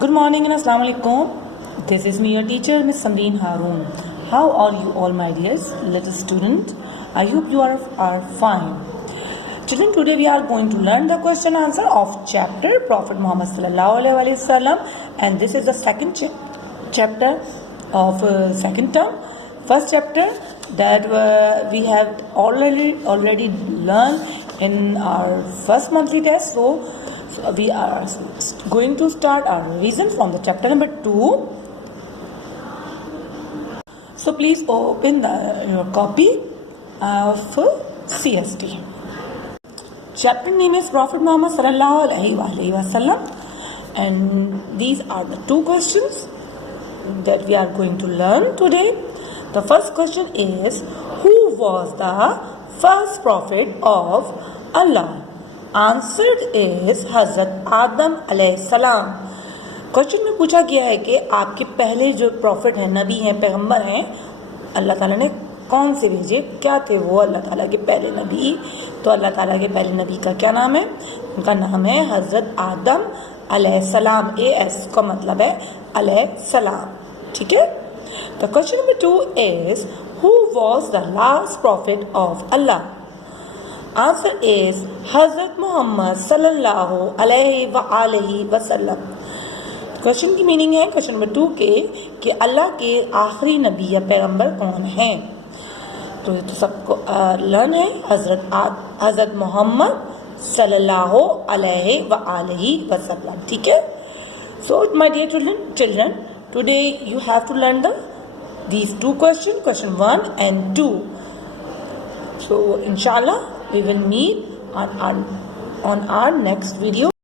Good morning and Assalamu alaikum. This is me, your teacher, Miss Samreen Haroon. How are you all, my dears, little student? I hope you are fine. Children, today we are going to learn the question answer of chapter Prophet Muhammad sallallahu alaihi wasallam, and this is the second chapter of second term. First chapter that we have already learned in our first monthly test. So we are going to start our revision from the chapter number 2. So please open your copy of CST. Chapter name is Prophet Muhammad sallallahu alaihi wasallam, and these are the two questions that we are going to learn today. The first question is, who was the first prophet of Allah? Answered is Hazrat Adam alayhi salam. Question में पूछा गया है कि आपके पहले जो profit हैं, नबी हैं, पैगंबर हैं, अल्लाह ताला ने कौन से भेजे, क्या थे वो अल्लाह ताला के पहले नबी? तो अल्लाह ताला के पहले नबी का क्या नाम है? उनका नाम है हज़रत आदम अलैहिस्सलाम. एस का मतलब है अलैहिस्सलाम. ठीक है. The question number 2 is, who was the last profit of Allah? Answer is हज़रत मोहम्मद सल्लल्लाहु अलैहि वसल्लम. क्वेश्चन की मीनिंग है क्वेश्चन नंबर 2 के कि अल्लाह के आखिरी नबी या पैगंबर कौन हैं? तो सबको लर्न है हज़रत मोहम्मद सल्लल्लाहु अलैहि वसल्लम. ठीक है. So my dear children, today you have to learn these two questions, question 1 and 2. So inshallah we will meet on our next video.